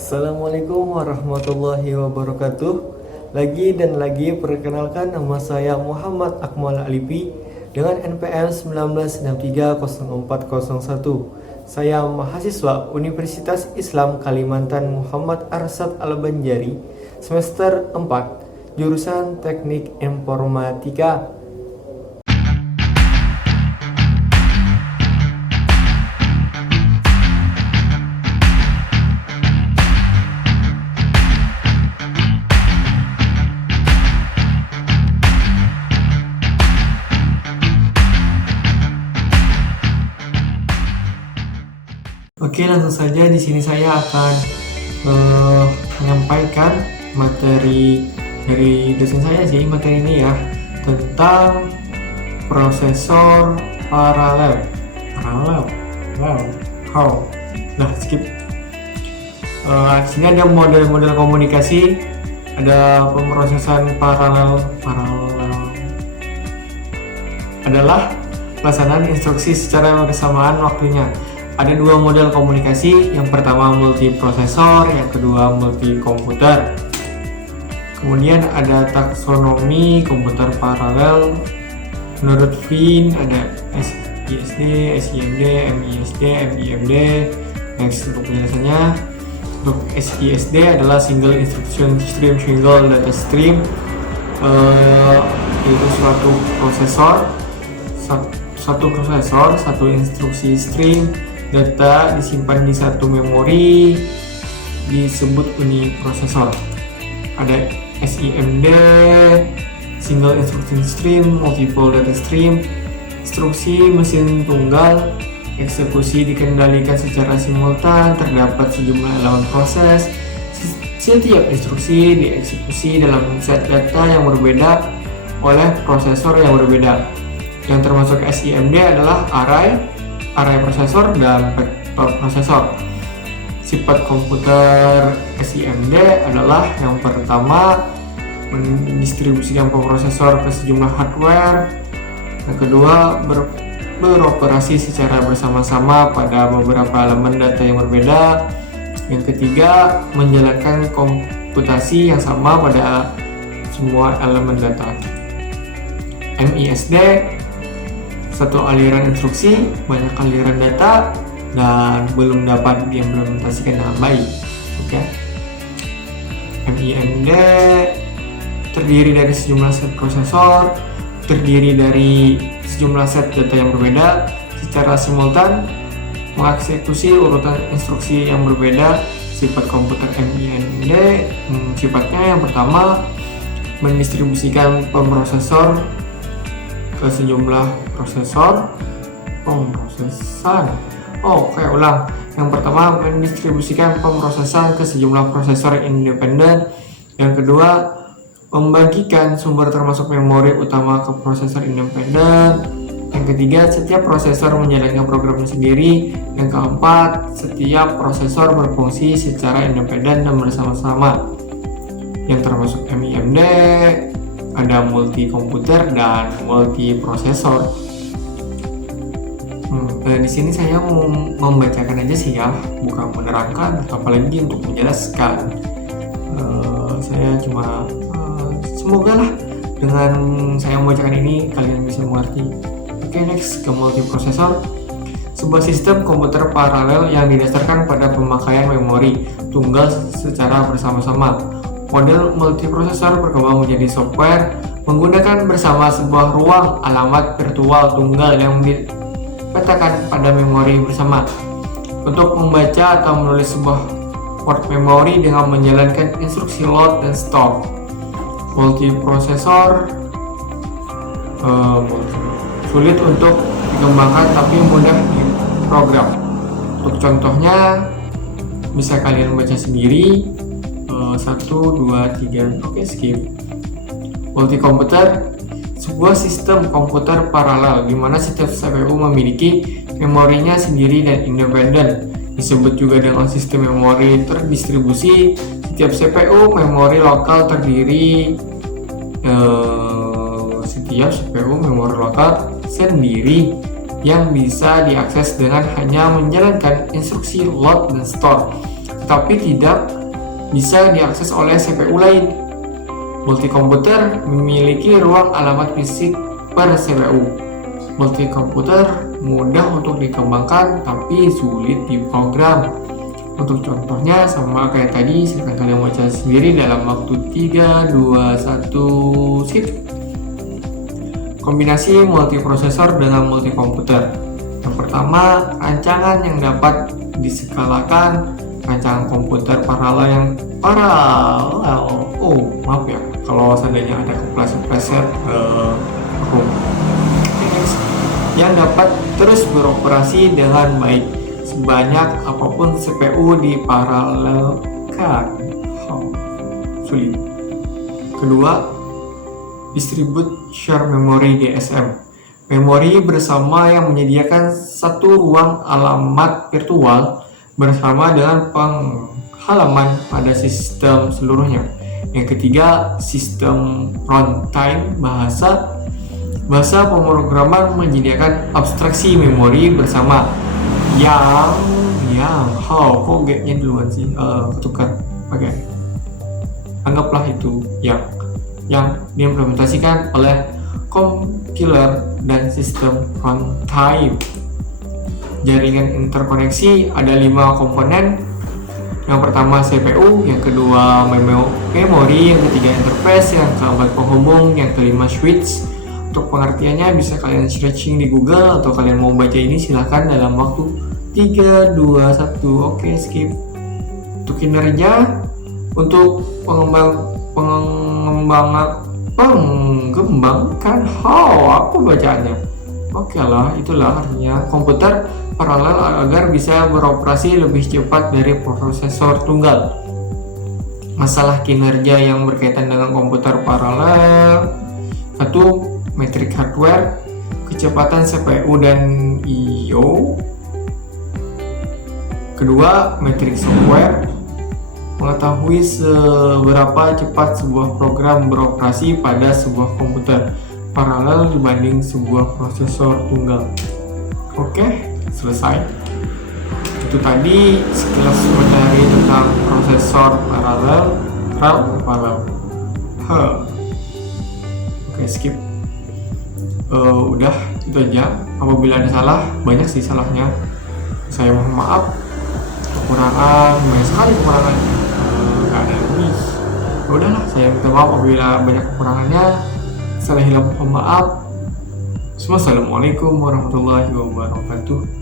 Assalamualaikum warahmatullahi wabarakatuh. Lagi dan lagi perkenalkan, nama saya Muhammad Akmal Alipi dengan NPM 19630401. Saya mahasiswa Universitas Islam Kalimantan Muhammad Arsad Al-Banjari, semester 4, jurusan Teknik Informatika. Oke, langsung saja di sini saya akan menyampaikan materi dari dosen saya sih, materi ini ya, tentang prosesor paralel. Wow, nah skip. Di sini ada model-model komunikasi, ada pemrosesan paralel adalah pelaksanaan instruksi secara bersamaan waktunya. Ada dua model komunikasi, yang pertama multiprosesor, yang kedua multikomputer. Kemudian ada taksonomi komputer paralel. Menurut Fin ada SISD, SIMD, MISD, MIMD. Next, untuk penjelasannya, untuk SISD adalah single instruction stream, single data stream, yaitu satu prosesor, satu instruksi stream, data disimpan di satu memori, disebut uniprosesor. Ada SIMD, single instruction stream, multiple data stream, instruksi mesin tunggal, eksekusi dikendalikan secara simultan, terdapat sejumlah elemen proses, setiap instruksi dieksekusi dalam set data yang berbeda oleh prosesor yang berbeda. Yang termasuk SIMD adalah array prosesor dan vektor prosesor. Sifat komputer SIMD adalah yang pertama, mendistribusikan pemrosesor ke sejumlah hardware. Yang kedua, beroperasi secara bersama-sama pada beberapa elemen data yang berbeda. Yang ketiga, menjalankan komputasi yang sama pada semua elemen data. MISD, satu aliran instruksi, banyak aliran data, dan belum dapat diimplementasikan dengan baik. Oke. MIMD terdiri dari sejumlah set prosesor, terdiri dari sejumlah set data yang berbeda secara simultan, mengeksekusi urutan instruksi yang berbeda. Sifat komputer MIMD, sifatnya yang pertama, mendistribusikan pemrosesor ke sejumlah pemrosesan. Yang pertama, mendistribusikan pemrosesan ke sejumlah prosesor independen. Yang kedua, membagikan sumber termasuk memori utama ke prosesor independen. Yang ketiga, setiap prosesor menjalankan programnya sendiri. Yang keempat, setiap prosesor berfungsi secara independen dan bersama-sama. Yang termasuk MIMD ada multikomputer dan multiprosesor. Di sini saya mau membacakan aja sih ya, bukan menerangkan, apalagi untuk menjelaskan. Saya cuma semoga lah dengan saya membacakan ini kalian bisa mengerti. Oke, next ke multiprosesor. Sebuah sistem komputer paralel yang didasarkan pada pemakaian memori tunggal secara bersama-sama. Model multiprosesor berkembang menjadi software menggunakan bersama sebuah ruang alamat virtual tunggal yang dipetakan pada memori bersama untuk membaca atau menulis sebuah port memori dengan menjalankan instruksi load dan store. Multiprosesor sulit untuk dikembangkan tapi mudah diprogram. Untuk contohnya bisa kalian baca sendiri. 1, 2, 3. Oke, skip. Multikomputer, sebuah sistem komputer paralel di mana setiap CPU memiliki memorinya sendiri dan independen. Disebut juga dengan sistem memori terdistribusi. Setiap CPU memori lokal sendiri yang bisa diakses dengan hanya menjalankan instruksi load dan store. tetapi tidak bisa diakses oleh CPU lain. Multikomputer memiliki ruang alamat fisik per CPU. Multikomputer mudah untuk dikembangkan tapi sulit diprogram. Untuk contohnya sama kayak tadi, silahkan kalian baca sendiri dalam waktu 3, 2, 1, skip. Kombinasi multiprosesor dengan multikomputer. Yang pertama, rancangan yang dapat diskalakan, rancangan komputer paralel yang maaf ya kalau seandainya ada kepleset yang dapat terus beroperasi dengan baik sebanyak apapun CPU diparalelkan. Sulit. Kedua, distribute share memory DSM. Memori bersama yang menyediakan satu ruang alamat virtual bersama dengan penghalaman pada sistem seluruhnya. Yang ketiga, sistem runtime bahasa pemrograman menyediakan abstraksi memori bersama yang kok gapnya duluan sih, ketukar. Oke. Anggaplah itu yang diimplementasikan oleh compiler dan sistem runtime. Jaringan interkoneksi ada 5 komponen. Yang pertama CPU, yang kedua memori, yang ketiga interface, yang keempat penghubung, yang kelima switch. Untuk pengertiannya bisa kalian searching di Google atau kalian mau baca ini silahkan dalam waktu 3, 2, 1. Oke, skip. Untuk kinerja, untuk mengembangkan apa bacaannya? Oke lah, itulah artinya komputer paralel agar bisa beroperasi lebih cepat dari prosesor tunggal. Masalah kinerja yang berkaitan dengan komputer paralel: 1. Metrik hardware, kecepatan CPU dan I/O. Kedua, metrik software, mengetahui seberapa cepat sebuah program beroperasi pada sebuah komputer paralel dibanding sebuah prosesor tunggal. Oke, selesai. Itu tadi sekilas materi tentang prosesor paralel. Oke, skip. Udah itu aja. Apabila ada salah, banyak sih salahnya, saya mohon maaf. Kekurangan, banyak sekali kekurangan, nggak ada lebih. Udahlah, saya minta maaf apabila banyak kekurangannya. Salah hilang, mohon maaf. Assalamualaikum warahmatullahi wabarakatuh.